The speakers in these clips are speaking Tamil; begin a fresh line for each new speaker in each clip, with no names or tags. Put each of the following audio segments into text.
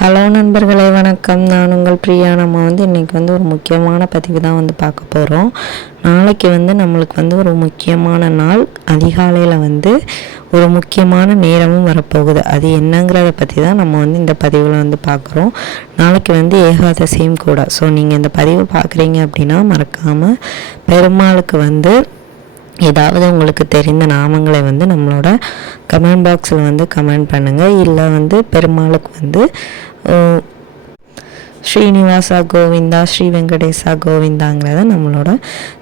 ஹலோ நண்பர்களே வணக்கம். நான் உங்கள் பிரியா. நம்ம வந்து இன்றைக்கி வந்து ஒரு முக்கியமான பதிவு தான் வந்து பார்க்க போகிறோம் நாளைக்கு வந்து நம்மளுக்கு வந்து ஒரு முக்கியமான நாள். அதிகாலையில் வந்து ஒரு முக்கியமான நேரமும் வரப்போகுது. அது என்னங்கிறத பற்றி தான் நம்ம வந்து இந்த பதிவில் வந்து பார்க்குறோம். நாளைக்கு வந்து ஏகாதசியும் கூட. ஸோ நீங்கள் இந்த பதிவை பார்க்குறீங்க அப்படின்னா மறக்காமல் பெருமாளுக்கு வந்து ஏதாவது உங்களுக்கு தெரிந்த நாமங்களை வந்து நம்மளோட கமெண்ட் பாக்ஸில் வந்து கமெண்ட் பண்ணுங்கள் இல்லை வந்து பெருமாளுக்கு வந்து ஸ்ரீனிவாசா கோவிந்தா ஸ்ரீ வெங்கடேசா கோவிந்தாங்கிறத நம்மளோட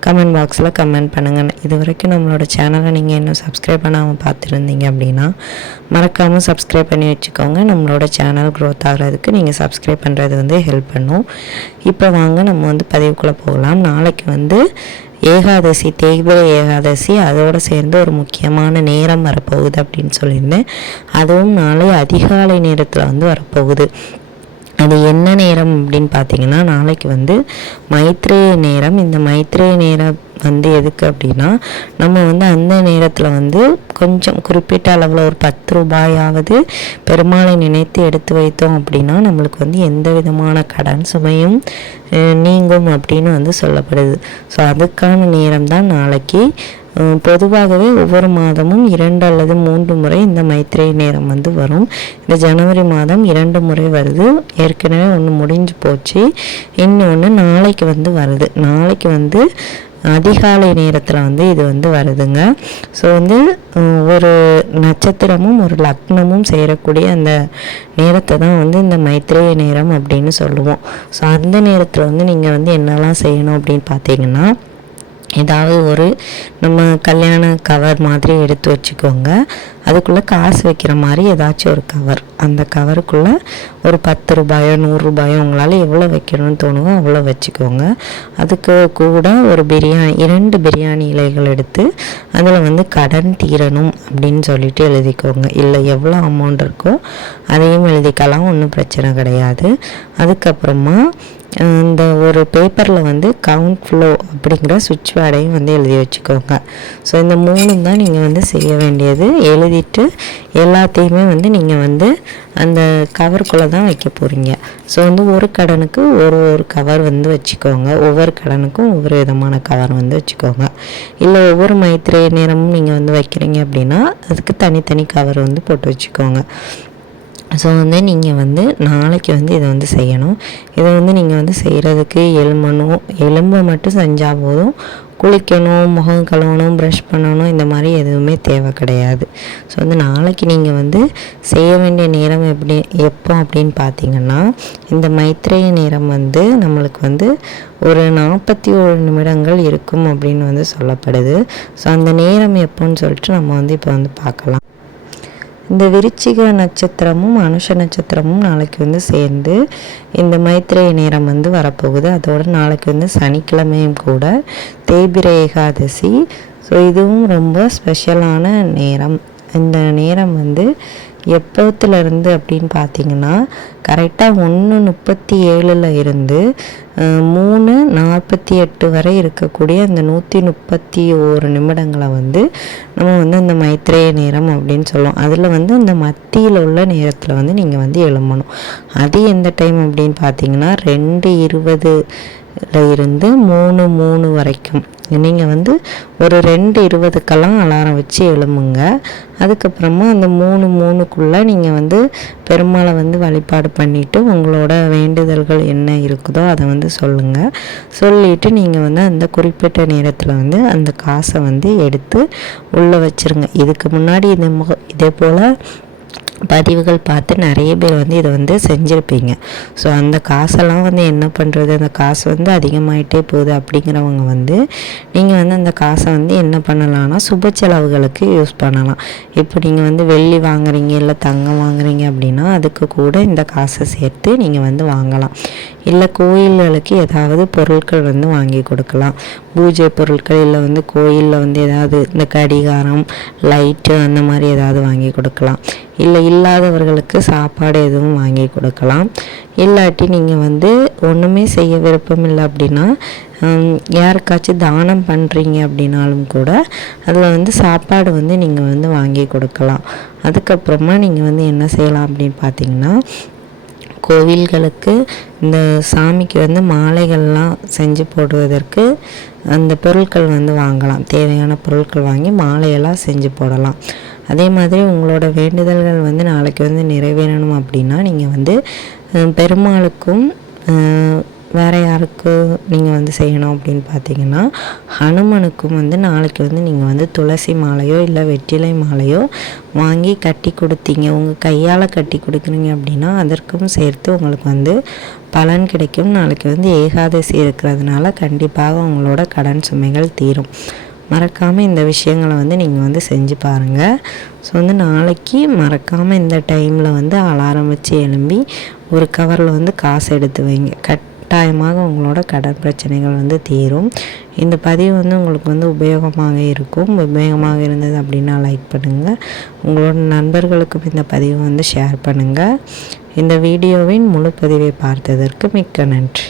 கமெண்ட் பாக்ஸில் கமெண்ட் பண்ணுங்கள் இது வரைக்கும் நம்மளோட சேனலை நீங்கள் இன்னும் சப்ஸ்கிரைப் பண்ணாமல் பார்த்துருந்தீங்க அப்படின்னா மறக்காமல் சப்ஸ்கிரைப் பண்ணி வச்சுக்கோங்க. நம்மளோட சேனல் க்ரோத் ஆகிறதுக்கு நீங்கள் சப்ஸ்கிரைப் பண்ணுறது வந்து ஹெல்ப் பண்ணும். இப்போ வாங்க நம்ம வந்து பதிவுக்குள்ளே போகலாம். நாளைக்கு வந்து ஏகாதசி தேய்பிரை ஏகாதசி அதோடு சேர்ந்து ஒரு முக்கியமான நேரம் வரப்போகுது அப்படின்னு சொல்லியிருந்தேன். அதுவும் நாளை அதிகாலை நேரத்தில் வந்து வரப்போகுது. அது என்ன நேரம் அப்படின்னு பார்த்தீங்கன்னா நாளைக்கு வந்து மைத்ரேய நேரம். இந்த மைத்ரேய நேரம் வந்து எதுக்கு அப்படின்னா நம்ம வந்து அந்த நேரத்தில் வந்து கொஞ்சம் குறிப்பிட்ட அளவில் ஒரு பத்து ரூபாயாவது பெருமாளை நினைத்து எடுத்து வைத்தோம் அப்படின்னா நம்மளுக்கு வந்து எந்த விதமான கடன் சுமையும் நீங்கும் அப்படின்னு வந்து சொல்லப்படுது. ஸோ அதுக்கான நேரம் தான் நாளைக்கு பொதுவாகவே ஒவ்வொரு மாதமும் இரண்டு அல்லது மூன்று முறை இந்த மைத்ரேய நேரம் வந்து வரும். இந்த ஜனவரி மாதம் இரண்டு முறை வருது. ஏற்கனவே ஒன்று முடிஞ்சு போச்சு. இன்னொன்று நாளைக்கு வந்து வருது. நாளைக்கு வந்து அதிகாலை நேரத்தில் வந்து இது வந்து வருதுங்க. ஸோ வந்து ஒரு நட்சத்திரமும் ஒரு லக்னமும் சேரக்கூடிய அந்த நேரத்தை தான் வந்து இந்த மைத்ரேய நேரம் அப்படின்னு சொல்லுவோம். ஸோ அந்த நேரத்தில் வந்து நீங்கள் வந்து என்னெல்லாம் செய்யணும் அப்படின்னு பார்த்தீங்கன்னா ஏதாவது ஒரு நம்ம கல்யாண கவர் மாதிரி எடுத்து வச்சுக்கோங்க. அதுக்குள்ளே காசு வைக்கிற மாதிரி ஏதாச்சும் ஒரு கவர் அந்த கவருக்குள்ளே ஒரு பத்து ரூபாயோ நூறு ரூபாயோ உங்களால் எவ்வளோ வைக்கணும்னு தோணுமோ அவ்வளோ வச்சுக்கோங்க. அதுக்கு கூட ஒரு பிரியாணி இரண்டு பிரியாணி இலைகள் எடுத்து அதில் வந்து கடன் தீரணும் அப்படின்னு சொல்லிட்டு எழுதிக்கோங்க. இல்லை எவ்வளோ அமௌண்ட் இருக்கோ அதையும் எழுதிக்கலாம் ஒன்றும் பிரச்சனை கிடையாது. அதுக்கப்புறமா இந்த ஒரு பேப்பரில் வந்து கவுண்ட் ஃப்ளோ அப்படிங்கிற சுவிட்ச் வேர்டையும் வந்து எழுதி வச்சுக்கோங்க. ஸோ இந்த மூணும் தான் நீங்கள் வந்து செய்ய வேண்டியது. எழுதிட்டு எல்லாத்தையுமே வந்து நீங்கள் வந்து அந்த கவருக்குள்ளே தான் வைக்க போகிறீங்க ஸோ வந்து ஒரு கடனுக்கு ஒரு ஒரு கவர் வந்து வச்சுக்கோங்க. ஒவ்வொரு கடனுக்கும் ஒவ்வொரு விதமான கவர் வந்து வச்சுக்கோங்க. இல்லை ஒவ்வொரு மைத்திரை நேரமும் நீங்கள் வந்து வைக்கிறீங்க அப்படின்னா அதுக்கு தனித்தனி கவர் வந்து போட்டு வச்சுக்கோங்க. ஸோ வந்து நீங்கள் வந்து நாளைக்கு வந்து இதை வந்து செய்யணும். இதை வந்து நீங்கள் வந்து செய்கிறதுக்கு எலும்பணும் எலும்பை மட்டும் செஞ்சால் போதும். குளிக்கணும் முகம் கழுவணும் ப்ரஷ் பண்ணணும் இந்த மாதிரி எதுவுமே தேவை கிடையாது. ஸோ வந்து நாளைக்கு நீங்கள் வந்து செய்ய வேண்டிய நேரம் எப்படி எப்போ அப்படின்னு பார்த்தீங்கன்னா இந்த மைத்ரேய நேரம் வந்து நம்மளுக்கு வந்து ஒரு நாற்பத்தி ஒரு நிமிடங்கள் இருக்கும் அப்படின்னு வந்து சொல்லப்படுது. ஸோ அந்த நேரம் எப்போன்னு சொல்லிட்டு நம்ம வந்து இப்போ வந்து பார்க்கலாம். இந்த விருச்சிக நட்சத்திரமும் அனுஷ நட்சத்திரமும் நாளைக்கு வந்து சேர்ந்து இந்த மைத்ரேய நேரம் வந்து வரப்போகுது. அதோட நாளைக்கு வந்து சனிக்கிழமையும் கூட தேய்பிர ஏகாதசி. ஸோ இதுவும் ரொம்ப ஸ்பெஷலான நேரம். இந்த நேரம் வந்து எப்போத்துலேருந்து அப்படின்னு பார்த்தீங்கன்னா கரெக்டாக ஒன்று முப்பத்தி ஏழில் இருந்து மூணு நாற்பத்தி எட்டு வரை இருக்கக்கூடிய அந்த நூற்றி முப்பத்தி ஓரு நிமிடங்களை வந்து நம்ம வந்து அந்த மைத்திரேய நேரம் அப்படின்னு சொல்லுவோம். அதில் வந்து அந்த மத்தியில் உள்ள நேரத்தில் வந்து நீங்கள் வந்து எழும்பணும். அது எந்த டைம் அப்படின்னு பார்த்தீங்கன்னா ரெண்டு இருபது இருந்து மூணு மூணு வரைக்கும். நீங்கள் வந்து ஒரு ரெண்டு இருபதுக்கெல்லாம் அலாரம் வச்சு எழும்புங்க. அதுக்கப்புறமா அந்த மூணு மூணுக்குள்ளே நீங்கள் வந்து பெருமாளை வந்து வழிபாடு பண்ணிவிட்டு உங்களோட வேண்டுதல்கள் என்ன இருக்குதோ அதை வந்து சொல்லுங்கள் சொல்லிவிட்டு நீங்கள் வந்து அந்த குறிப்பிட்ட நேரத்தில் வந்து அந்த காசை வந்து எடுத்து உள்ளே வச்சுருங்க. இதுக்கு முன்னாடி இதே முக இதே போல் பதிவுகள் பார்த்து நிறைய பேர் வந்து இதை வந்து செஞ்சுருப்பீங்க. ஸோ அந்த காசெல்லாம் வந்து என்ன பண்ணுறது அந்த காசு வந்து அதிகமாயிட்டே போகுது அப்படிங்கிறவங்க வந்து நீங்கள் வந்து அந்த காசை வந்து என்ன பண்ணலாம்னா சுப செலவுகளுக்கு யூஸ் பண்ணலாம். இப்போ நீங்கள் வந்து வெள்ளி வாங்குறீங்க இல்லை தங்கம் வாங்குறீங்க அப்படின்னா அதுக்கு கூட இந்த காசை சேர்த்து நீங்கள் வந்து வாங்கலாம். இல்லை கோயில்களுக்கு ஏதாவது பொருட்கள் வந்து வாங்கி கொடுக்கலாம். பூஜை பொருட்கள் இல்லை வந்து கோயிலில் வந்து ஏதாவது இந்த கடிகாரம் லைட்டு அந்த மாதிரி ஏதாவது வாங்கி கொடுக்கலாம். இல்லை இல்லாதவர்களுக்கு சாப்பாடு எதுவும் வாங்கி கொடுக்கலாம். இல்லாட்டி நீங்கள் வந்து ஒன்றுமே செய்ய விருப்பம் இல்லை அப்படின்னா யாருக்காச்சும் தானம் பண்ணுறீங்க அப்படின்னாலும் கூட அதில் வந்து சாப்பாடு வந்து நீங்கள் வந்து வாங்கி கொடுக்கலாம். அதுக்கப்புறமா நீங்கள் வந்து என்ன செய்யலாம் அப்படின்னு பார்த்தீங்கன்னா கோவில்களுக்கு இந்த சாமிக்கு வந்து மாலைகள்லாம் செஞ்சு போடுவதற்கு அந்த பொருட்கள் வந்து வாங்கலாம். தேவையான பொருட்கள் வாங்கி மாலையெல்லாம் செஞ்சு போடலாம். அதே மாதிரி உங்களோட வேண்டுதல்கள் வந்து நாளைக்கு வந்து நிறைவேறணும் அப்படின்னா நீங்கள் வந்து பெருமாளுக்கும் வேறு யாருக்கு நீங்கள் வந்து செய்யணும் அப்படின்னு பார்த்தீங்கன்னா ஹனுமனுக்கும் வந்து நாளைக்கு வந்து நீங்கள் வந்து துளசி மாலையோ இல்லை வெற்றிலை மாலையோ வாங்கி கட்டி கொடுத்தீங்க. உங்கள் கையால் கட்டி கொடுக்குறீங்க அப்படின்னா அதற்கும் சேர்த்து உங்களுக்கு வந்து பலன் கிடைக்கும். நாளைக்கு வந்து ஏகாதசி இருக்கிறதுனால கண்டிப்பாக உங்களோட கடன் சுமைகள் தீரும். மறக்காமல் இந்த விஷயங்களை வந்து நீங்கள் வந்து செஞ்சு பாருங்கள் ஸோ வந்து நாளைக்கு மறக்காமல் இந்த டைமில் வந்து அலாரம் வச்சு எழும்பி ஒரு கவரில் வந்து காசு எடுத்து வைங்க. கட் கட்டாயமாக உங்களோட கடன் பிரச்சனைகள் வந்து தீரும். இந்த பதிவு வந்து உங்களுக்கு வந்து உபயோகமாக இருக்கும். உபயோகமாக இருந்தது அப்படின்னா லைக் பண்ணுங்கள் உங்களோட நண்பர்களுக்கும் இந்த பதிவை வந்து ஷேர் பண்ணுங்கள் இந்த வீடியோவின் முழு பதிவை பார்த்ததற்கு மிக்க நன்றி.